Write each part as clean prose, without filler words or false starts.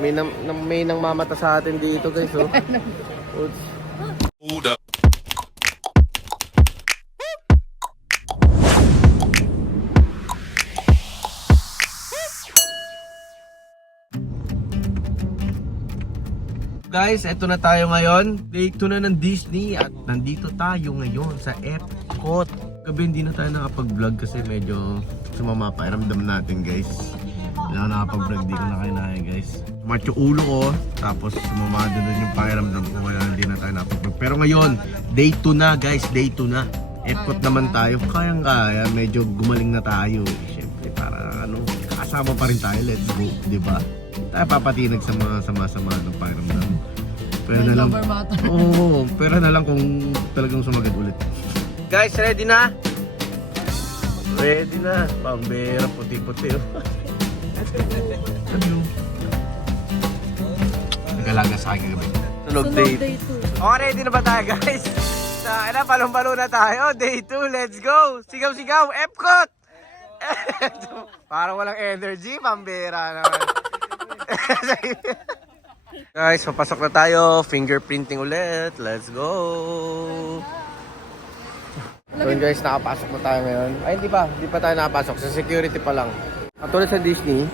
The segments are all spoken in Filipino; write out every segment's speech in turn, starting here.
may nang mamata sa atin dito guys, oh. Oops. Hold up. Guys, eto na tayo ngayon. Day 2 na ng Disney at nandito tayo ngayon sa Epcot. Gabi hindi na tayo nakapag-vlog kasi medyo sumama pa iramdam natin guys. Hindi na nakapag-vlog, di ko na kinaya guys. Sumat yung ulo ko, tapos sumama din yung pakiramdam ko kaya hindi na tayo nakapag-vlog. Pero ngayon, day 2 na guys, day 2 na. Epcot naman tayo, kayang-kaya, medyo gumaling na tayo. Siyempre para ano, kasama pa rin tayo, let's go, di ba? Tayo papatinag sa mga sama-sama ng pakiramdam. Pero na lang, oo, pero na lang kung talagang sumagat ulit. Guys, ready na? Ready na. Pambera, puti-puti. Ano? Nagalaga sa akin kagabi. Sunog day 2. Okay, ready na ba tayo guys? Palong-palo na tayo. Day 2, let's go! Sigaw-sigaw, Epcot! Parang walang energy, pambera naman. Guys, papasok na tayo. Fingerprinting ulit. Let's go! So guys, nakapasok na tayo ngayon. Ay, hindi pa tayo nakapasok. Sa security pa lang. Katulad sa Disney,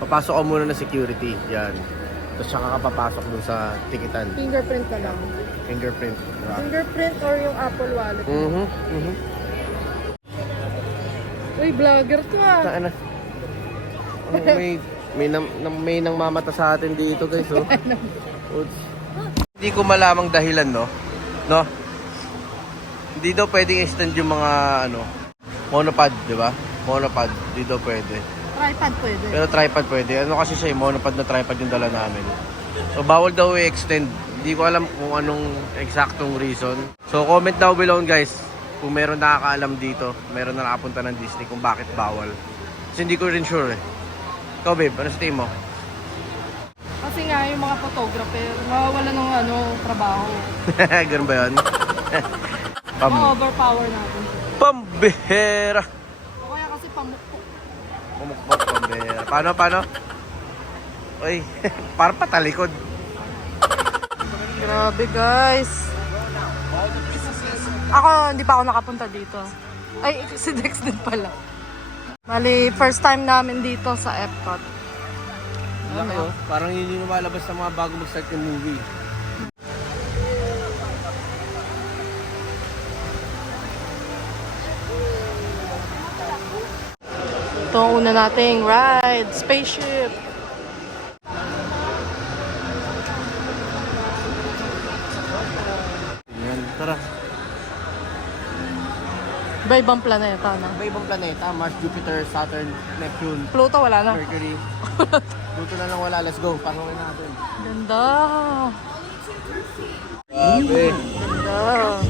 papasok ka muna na security. Yan. Tapos saka ka papasok dun sa tikitan. Fingerprint ka lang. Fingerprint. Diba? Fingerprint or yung Apple Wallet. Uy, vlogger to ah. Saan na? May nang mamata sa atin dito guys, oh. Oops. Hindi ko malamang dahilan, no? No? Hindi daw pwedeng extend yung mga ano, monopod, di ba? Monopod, hindi daw pwede. Tripod pwede. Pero tripod pwede. Ano kasi siya, monopod na tripod yung dala namin. So bawal daw i-extend. Hindi ko alam kung anong eksaktong reason. So comment down below guys kung meron nakakaalam dito, meron na nakapunta ng Disney kung bakit bawal. Kasi hindi ko rin sure eh. Ikaw babe, ano sa tingin mo? Kasi nga yung mga photographer, mawawala ng trabaho. Ganun ba yun? Ma-overpower natin. Pambihera! O kaya kasi pamukpok. Pamukpok, pambihera. Paano? Uy, parang patalikod. Grabe guys. Ako, hindi pa ako nakapunta dito. Ay, si Dex din pala. Bali, first time namin dito sa Epcot. Laki oh, parang yun yung lumalabas sa mga bago mag-start yung movie. Ito ang una nating ride, spaceship. Yan, tara. Iba-ibang planeta na. Iba-ibang planeta, Mars, Jupiter, Saturn, Neptune, Pluto wala na. Mercury. Pluto na lang wala, let's go, pasok natin. Ganda. Grabe. Ganda.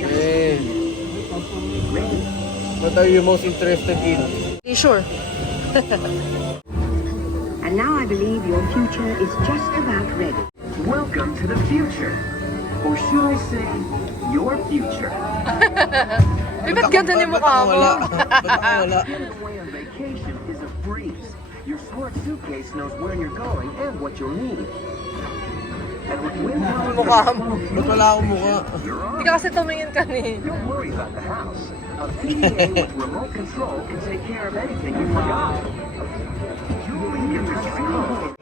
Eh. What are you most interested in? Sure. And now I believe your future is just about ready. Welcome to the future. Or should I say, your future. Eh, ba't ganda ni mukha mo? Wala. Getting away on vacation is a breeze. Your smart suitcase knows where you're going and what you'll need. And with WinPower, Mukha mo. Ba't wala akong mukha? you're Hindi on. ka kasi tumingin kanina. Don't worry about the house. A PDA with remote control can take care of anything you forgot. You'll leave your picture at home.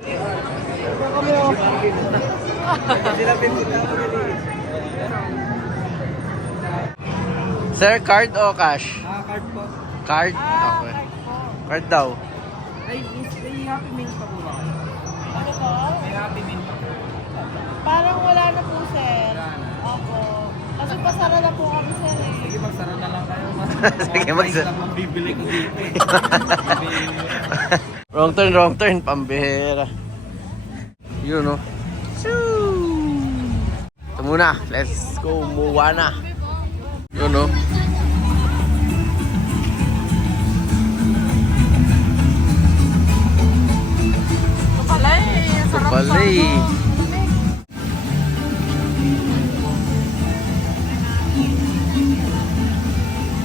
Sir, card o cash? Card po. Card? Okay. Card daw. Ay, may Happy Meal pa po ba kayo? Ano po? May Happy Meal pa po. Parang wala na po, sir. Opo. Kasi pasara na po kami, sir. Sige, magsara na lang kayo. Sige, magsara. lang ang bibili ko dito eh. Wrong turn, pambihera. Yun, no? Ito muna, let's go, Moana. Yun, no? Ito pala eh. Sarap Pala eh.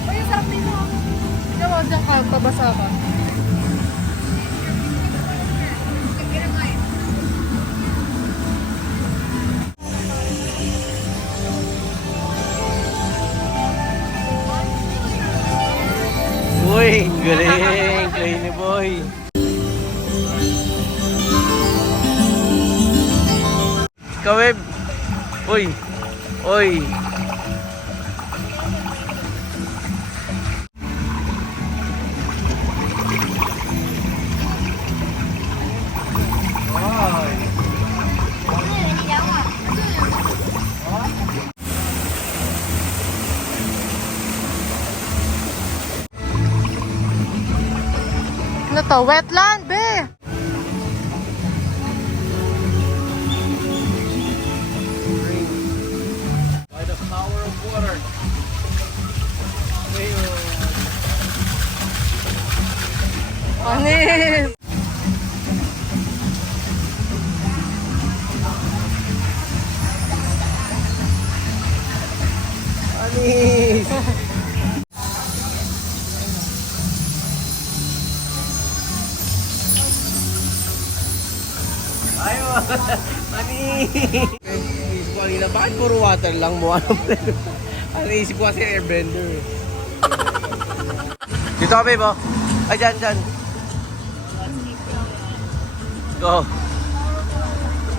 Uy, sarap dito. Ikaw, dyan ka, babasa ka. Kaweb. Uy. Uy. Ano to? Wetland, be! By the power of water. Panis! Anis! Ayo! Anis! Isip ko kanina, bakit puro water lang mo? Ano isip ko kasi airbender. Dito ka, babe, oh. Ay, dyan. Go.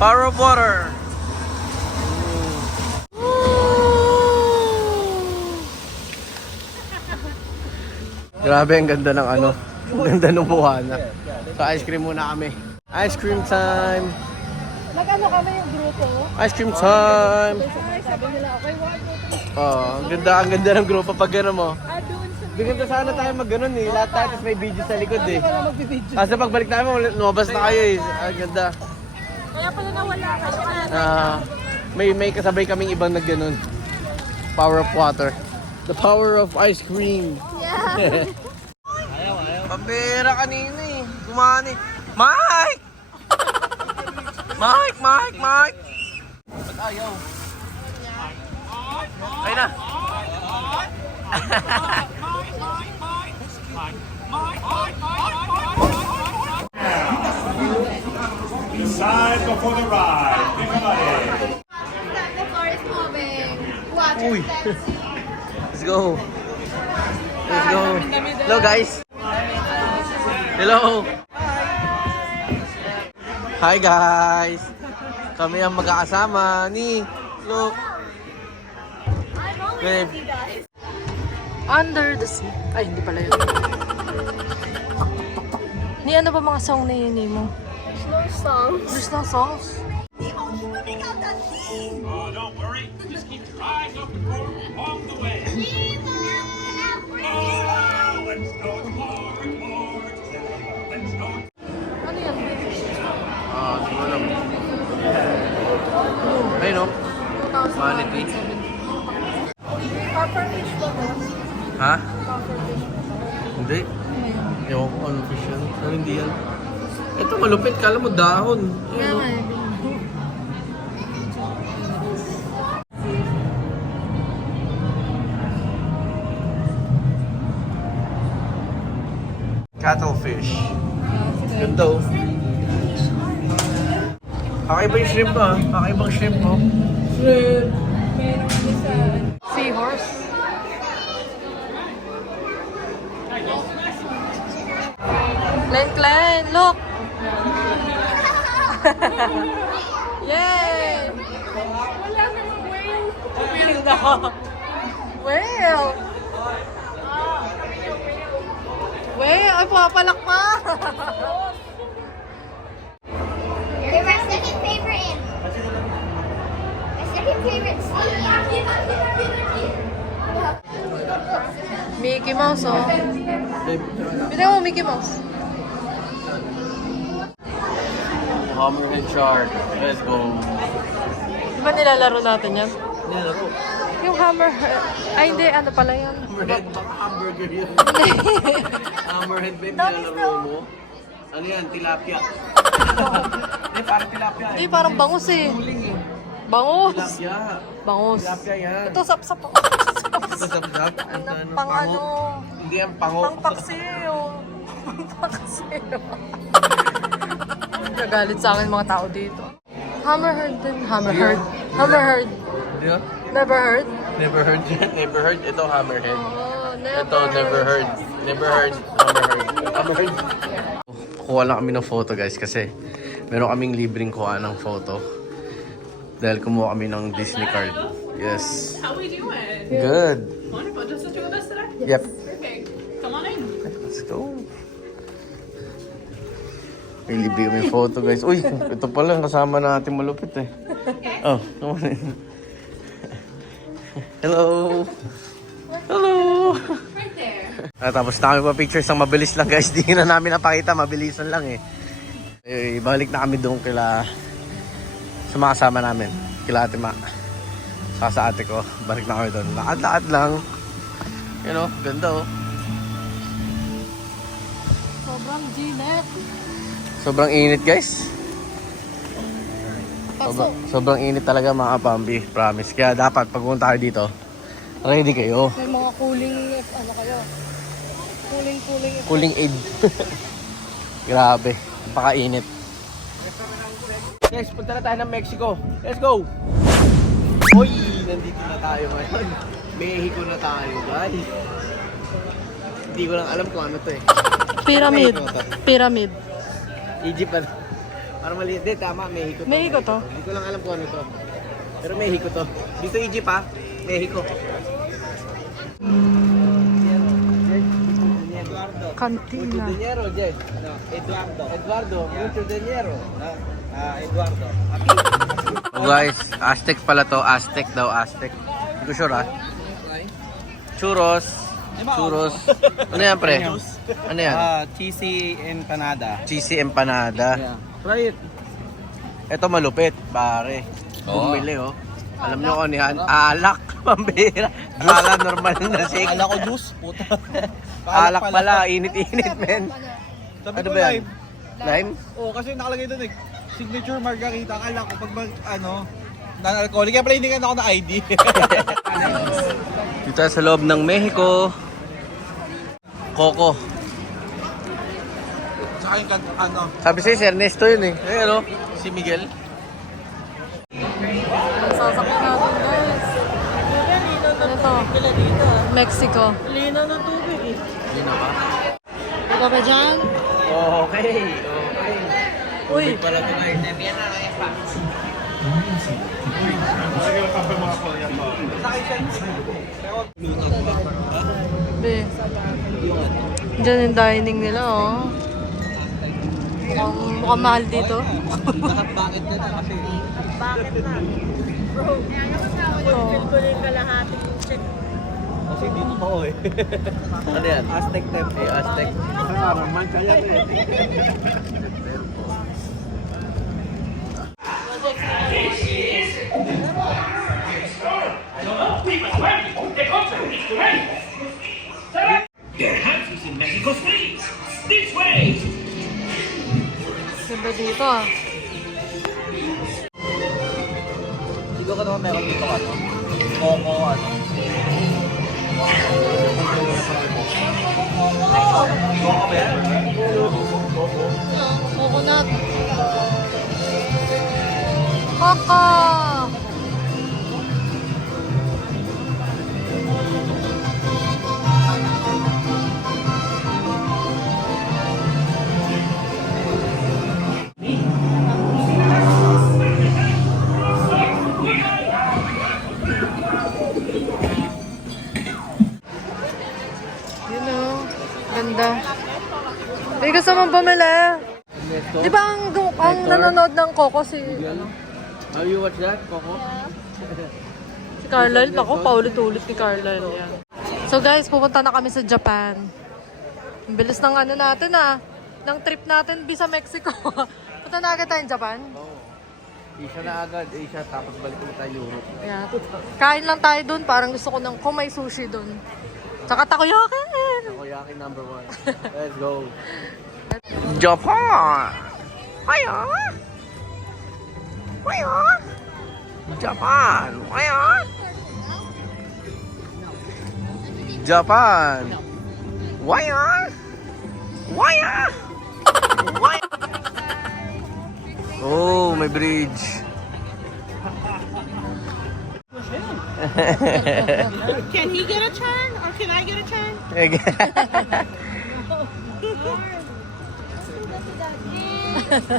Power of water. Grabe, ang ganda ng ano. Ang ganda ng buhana. So, ice cream muna kami. Ice cream time. Nag-ano kami yung grupo? Ice cream time. Sabi nila, okay, 1, 2, 3. Oh, ang ganda ng grupo pag gano'n mo. Bigyan sana tayo mag gano'n eh. Lahat tayo tapos may video sa likod eh. Kasi pagbalik namin, lumabas na kayo eh. Ang ganda. Kaya pala nawala kasi May kasabay kaming ibang nag gano'n. Power of water. The power of ice cream. Yeah. Pambira kanina eh. Kumani. Mike! Mike! Ba't ayaw? Ay na. Decide before the ride. Pick a buddy. The floor is moving. Watch Uy. it, let's see. Let's go. Let's go. Hello guys. Hello. Hi guys. Kami ang magkakasama ni Look. Babe. Under the sea. Ay, hindi pala yun. Ni ano ba mga song na yun mo? There's no songs. Oh, don't worry. Just keep your eyes open for him along the way. Oh, let's go explore. Let's go. Ano yan? Siguro lang. Ay no. Quality. Pufferfish ba ba? Ha? Hindi. Ewan ko ano fish yan. Pero hindi yan. Ito malupit. Kala mo dahon. Ayun, no? Cuttlefish. Ganda oh. Kakaiba yung shrimp ah. Kakaibang shrimp oh. Shrimp! Seahorse. Klein, look! Yay! Wala namang whale. Whale! Whale! Ay, papalak pa! Okay, my second favorite in. My second favorite scene. Mickey Mouse, oh. Bigyan mo Mickey Mouse. Hammerhead shark. Let's go. Di ba nilalaro natin yan? Nilaro. Yung hammer... Ay, hindi. Ano pala yan? Hammerhead. Baka hamburger yun. Hammerhead babe. Nilalaro mo. Ano yan? Tilapia. Hindi, parang tilapia. Hindi, parang bangus eh. Bangus. Tilapia. Bangus. Tilapia yan. Ito, sap-sap ako. Masapsap. Pang ano? Hindi yan pango. Pang paksiyo. Pang paksiyo. Nagalit sa akin mga tao dito. Hammerhead din. Hammerhead. Hammerhead. Hindi ah. Never heard? Never heard yan. Never heard. Ito hammerhead. Oh, never. Ito, never heard. Never heard. Hammerhead. Kuha lang kami ng photo guys kasi meron kaming libreng kuha ng photo. Dahil kumuha kami ng Disney card. Yes. How we doing? Good. Wonderful. Just what you with us today? Yep. Perfect. Come on in. Let's go. May libre kami photo guys. Uy, ito pala kasama natin malupit eh. Oh, come on in. Hello. Hello. Right there. Tapos na kami pa pictures ng mabilis lang guys. Di na namin napakita, mabilisan lang eh. Balik na kami doon kila sumakasama namin. Kila Ate Ma. Saka sa ate ko. Balik na kami doon. Lakad-lakad lang. You know, ganda oh. Sobrang ginet. Sobrang init guys. Sobrang init talaga mga kapambi. Promise. Kaya dapat pag pumunta kayo dito, ready kayo. May mga cooling, ano kayo? Cooling aid. Grabe. Napakainit. Guys, punta na tayo ng Mexico. Let's go! Hoy! Nandito na tayo ngayon. Mexico na tayo guys. Hindi ko lang alam kung ano to eh. Pyramid. Pyramid. Egypt pa. Parang maliit. Hindi, tama. Mexico to. Mexico to? Hindi ko lang alam kung ano to. Pero Mexico to. Dito Egypt ha. Mexico. Cantina. Dinero, Jed. Eduardo. Mucho dinero. Eduardo. Oh guys, Aztec pala to. Aztec daw, Aztec. Hindi ko sure ha. Churros. Churros. Ano yan pre? Ano yan? Cheesy empanada. Cheesy empanada. Yeah. Try it. Ito malupit, pare. Bumili oh. Alam nyo kung ano yan? Alak. Pambira. Kala normal na shake. Akala ko juice, puta. Alak pala. Init-init men. Sabi Ano ko ba yan? live. Lime? Oo, kasi nakalagay doon eh. Signature margarita. Akala ko pag non-alcoholic. Kaya pala hindi ka na ako na ID. Dito sa loob ng Mexico. Coco. Tsaka yung ano. Sabi sa'yo si Ernesto yun eh. Eh ano? Si Miguel. Sasakyan natin guys. Ano to? Mexico. Lino ng tubig eh. Yun ba? Ikaw ba dyan? Okay. Uy. Pala ito guys. Be. Diyan yung dining nila oh. Mukhang mahal dito. Bakit na na kasi? Kasi dito pa ako eh. Ano yan? Aztec temple. Eh, Aztec. Parang mancha yan eh. Ganda dito ah. Dito ka naman meron dito ano? Coco ano? Coco ba yan? Coconut. Coco! Yun o. Ganda. May gusto mong bumili? Di ba ang nanonood ng Coco si... How you watch that, Coco? Si Carlisle, ako paulit-ulit ni Carlisle yan. So guys, pupunta na kami sa Japan. Ang bilis ng ano natin ng trip natin via Mexico. Punta na agad tayong Japan. Asia na agad, Asia, tapos balik ulit tayo Europe. Ayan. Kain lang tayo dun, parang gusto ko kung may sushi dun. Tsaka takoyaki! Takoyaki number 1. Let's go. Japan! Hiya! Hiya! Japan! Hiya! Japan! Hiya! Hiya! Oh, may bridge. Can he get a turn or can I get a turn?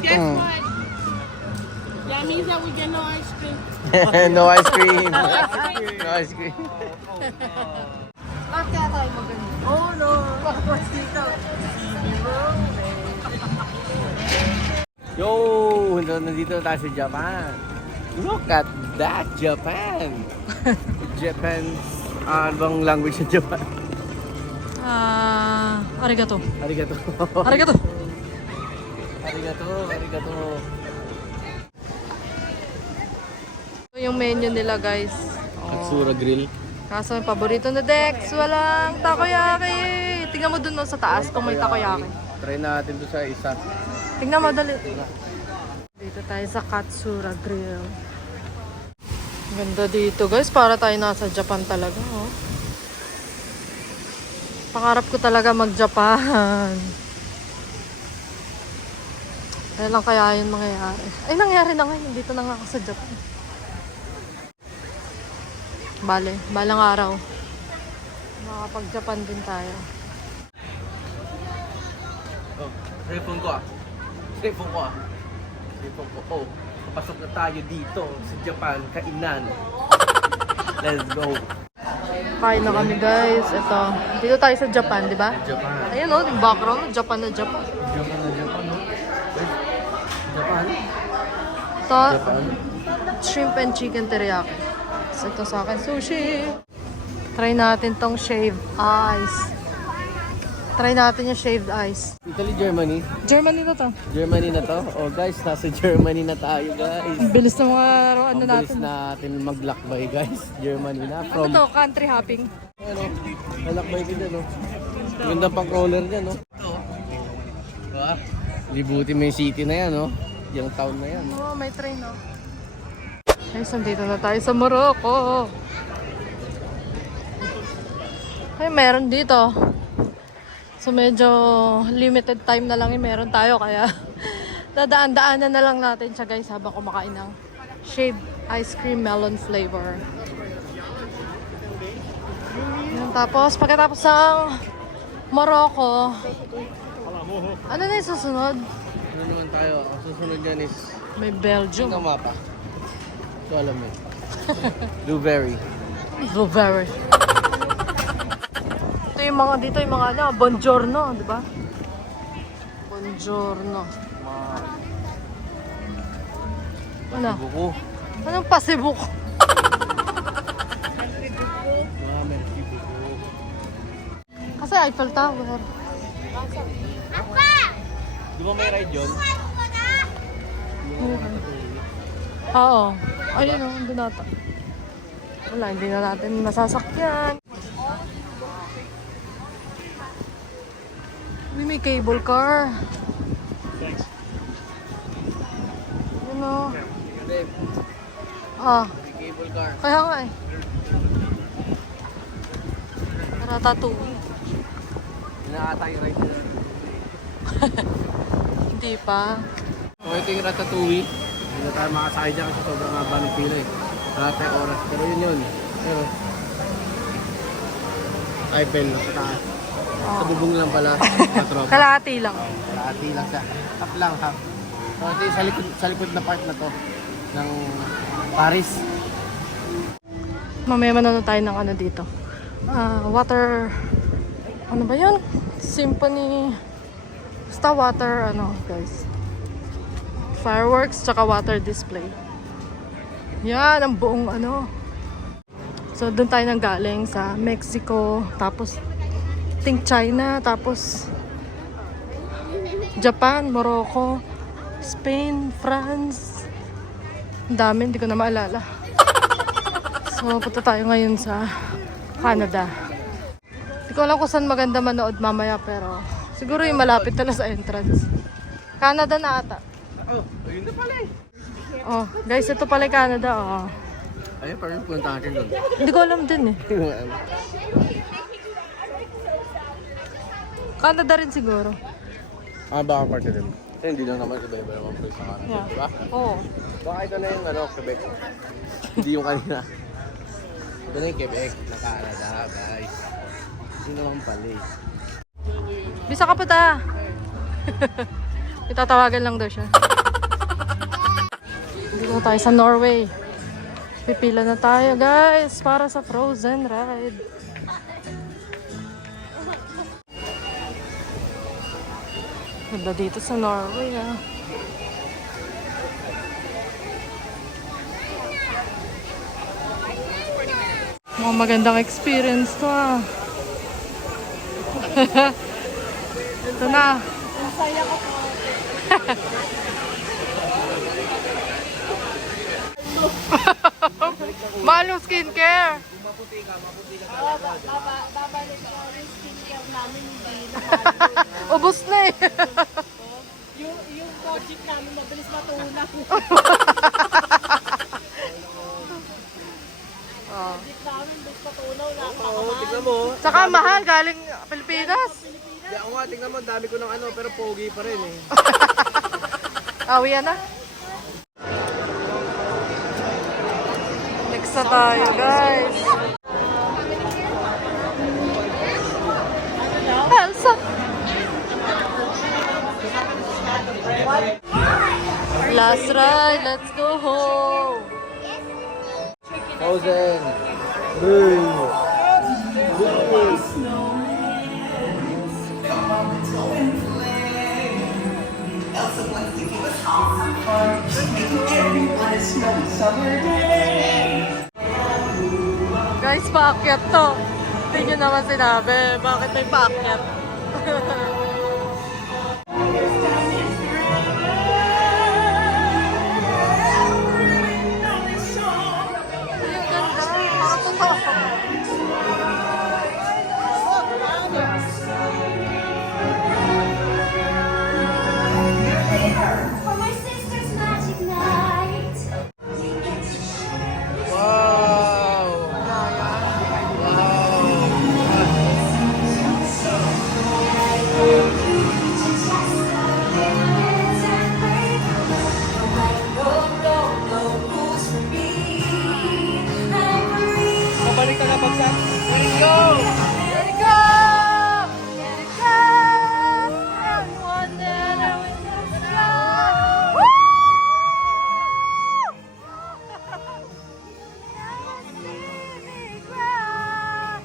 Guess what? That means that we get no ice cream. No ice cream. No ice cream. Bakit kaya tayo maganda? Oh no! Pakapos dito. Yo! Nandito na tayo sa Japan. Look at that, Japan! Japan, ano bang language sa Japan? Arigato. Arigato. Arigato. Arigato. Ito yung menu nila guys. Katsura Grill. Kaso yung paborito na Dex, walang takoyaki. Tingnan mo dun no, sa taas kung may takoyaki. Try natin doon sa isa. Tingnan mo, dali. Dito tayo sa Katsura Grill. Ganda dito guys, para tayo nasa Japan talaga. Oh. Pangarap ko talaga mag-Japan. Kaya lang kaya yun mangyayari. Ay, nangyari na ngayon. Dito na nga ako sa Japan. Balang araw. Makakapag-Japan din tayo. Oh, cellphone ko ah. Cellphone ko. Oh, papasok na tayo dito sa Japan, kainan. Let's go. Kain na kami guys. Ito. Dito tayo sa Japan, di ba? Japan. Ayun oh, yung background. Japan na Japan. Japan, no? Japan? Ito, shrimp and chicken teriyaki. So, ito sa akin, sushi. Try natin tong shaved ice. Try natin yung shaved ice. Italy, Germany. Germany na to. Germany na to. Oh guys, nasa Germany na tayo guys. Ang bilis ng mga ano Ang bilis natin. natin maglakbay guys. Germany na. Ano From, to? Country hopping. ano, nalakbay din no. Ganda pang crawler niya no. Diba? Libutin mo yung city na yan no. Yung town na yan. Oo, may train no. Guys, nandito na tayo sa Morocco. Ay, meron dito. So medyo limited time na lang yung meron tayo kaya dadaan-daanan na lang natin siya guys habang kumakain ng shaved ice cream melon flavor. Yan, tapos pagkatapos ng Morocco, ano na yung susunod? Ano naman tayo? Ang susunod dyan is May Belgium. ang mapa. So alam mo. Blueberry. Blueberry. Ito yung mga dito yung mga ano, buongiorno, di ba? Buongiorno. Ano? Buko. Anong pasibuk? Merci buko. Kasi Eiffel Tower. Di ba may ride yun? Oo. Ayun o, doon nata. Wala, hindi na natin masasakyan. May cable car. Yun o. Ah, May cable car. kaya nga eh. Ratatouille. Inaata yung ride nila. Hindi pa. So ito yung Ratatouille. Hindi na tayo makasakay dyan kasi sobrang haba ng pila eh. Wala tayong oras. Pero yun. Pero Eiffel, nasa taas. Sa bubong lang pala. Sa tropa. Kalahati lang. Kalahati lang siya. Half lang, half. So ito yung sa likod na part na to. Ng Paris. Mamaya manonood tayo ng ano dito. Water... Ano ba yun? Symphony... Basta water, ano guys. Fireworks, tsaka water display. Yan, ang buong ano. So, doon tayo nang galing sa Mexico. Tapos, think China. Tapos, Japan, Morocco, Spain, France. Ang dami, hindi ko na maalala. So, punta tayo ngayon sa Canada. Hindi ko alam kung saan maganda manood mamaya, pero siguro yung malapit na sa entrance. Canada na ata. Oh, ayun na pala eh. Oh, guys, ito pala yung Canada. Oh. Ayun, parang punta natin doon. Hindi ko alam din eh. Canada rin siguro. Baka parte din. Kasi hindi lang naman iba-iba naman place sa Canada, Yeah. diba? Oo. Baka ito na yung ano, Quebec. Hindi yung kanina. Ito na yung Quebec na Canada, guys. Hindi naman pala eh. Bisa ka pa ta. Itatawagan lang daw siya. Dito tayo sa Norway. Pipila na tayo guys para sa Frozen ride. Ganda dito sa Norway ah. Mga magandang experience to ah. Ito na. Masaya ko po. Malo skincare. Babalik ko yung skincare namin hindi na. Ubus na eh. Yung project namin mabilis matulang. Project namin mabilis matulang. Tignan mo. Tsaka mahal galing Pilipinas. Di ako nga, tignan mo, dami ko ng ano, pero pogi pa rin eh. Awian na. Next na tayo guys. Elsa. Last ride, let's go home. Frozen. Guys, paakyat to. Hindi nyo naman sinabi. Bakit may paakyat? Yung ganda. Nakatutok. For my sister's magic night. Wow! Pabalik ka na bagsak. Let it go! Let it go! Let it go! Everyone that I will just go! Woo! Never see me cry.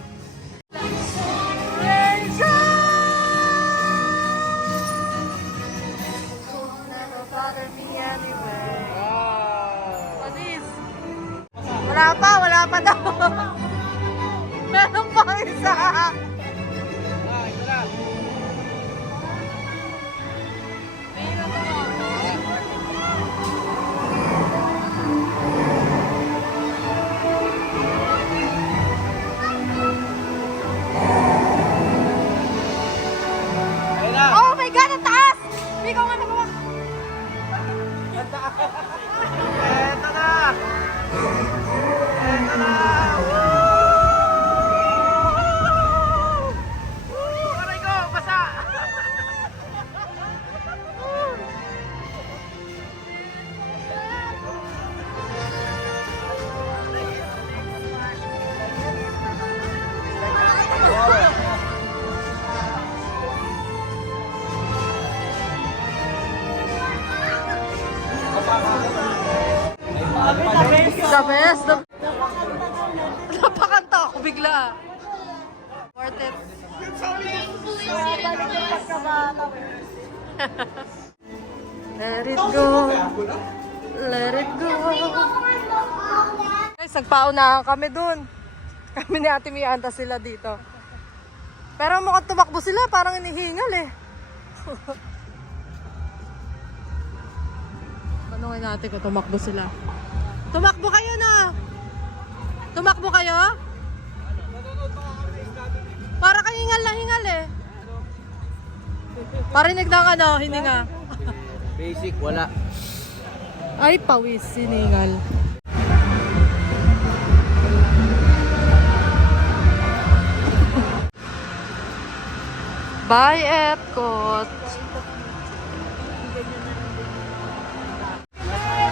Let it go! Never bother me anyway. Panis! Wala pa daw. Meron pang isa. Ito na. Ayun na. Oh my God, ang taas! Hindi ko nga nagawa. Eto na! Eto na! Aray ko, basa! The best. Napakanta ako bigla. Worth it. Let it go. Let it go. Guys, nagpaunahan kami dun. Kami ni Ate Mianta sila dito. Pero mukhang tumakbo sila, parang inihingal eh. Tanungin natin kung tumakbo sila. Tumakbo kayo na! Tumakbo kayo? Para kayo hingal na hingal eh. Parinig ng ano, hininga. Basic, wala. Ay, pawis, siningal. Bye, Epcot.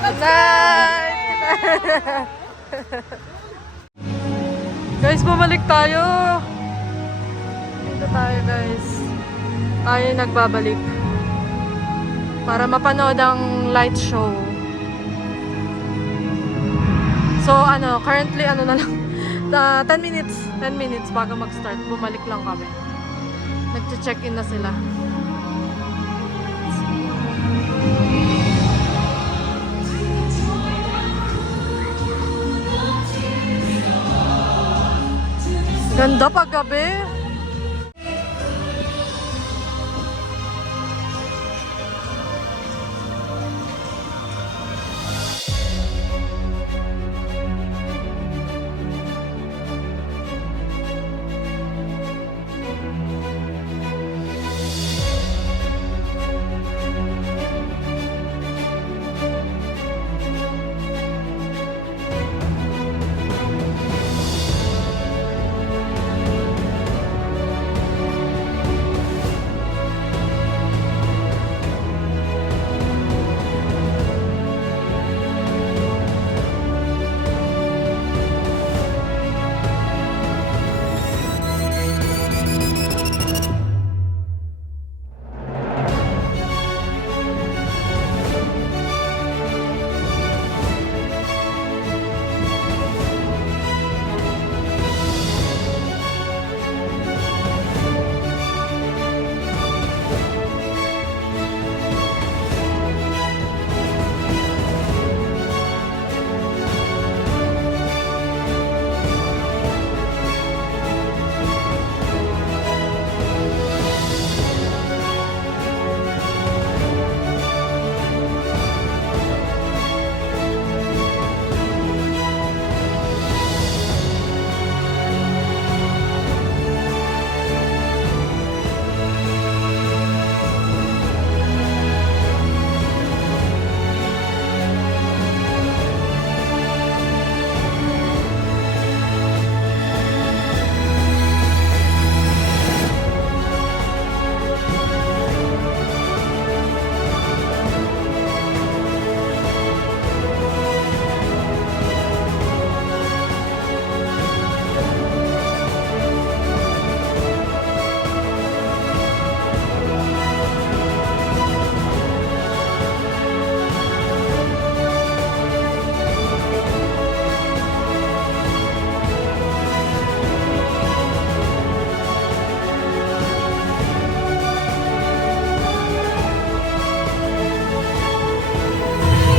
Good night! Guys, bumalik tayo. Dito tayo, guys. Tayo nagbabalik. Para mapanood ang light show. So ano, currently ano na lang, 10 minutes bago mag-start, bumalik lang kami. Nag-check-in na sila. Ganda pag gabi.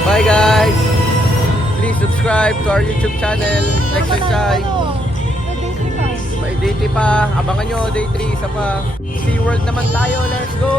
Bye guys! Please subscribe to our YouTube channel. Exercise. May day 3 pa. Abangan nyo, day 3 isa pa. SeaWorld naman tayo. Let's go!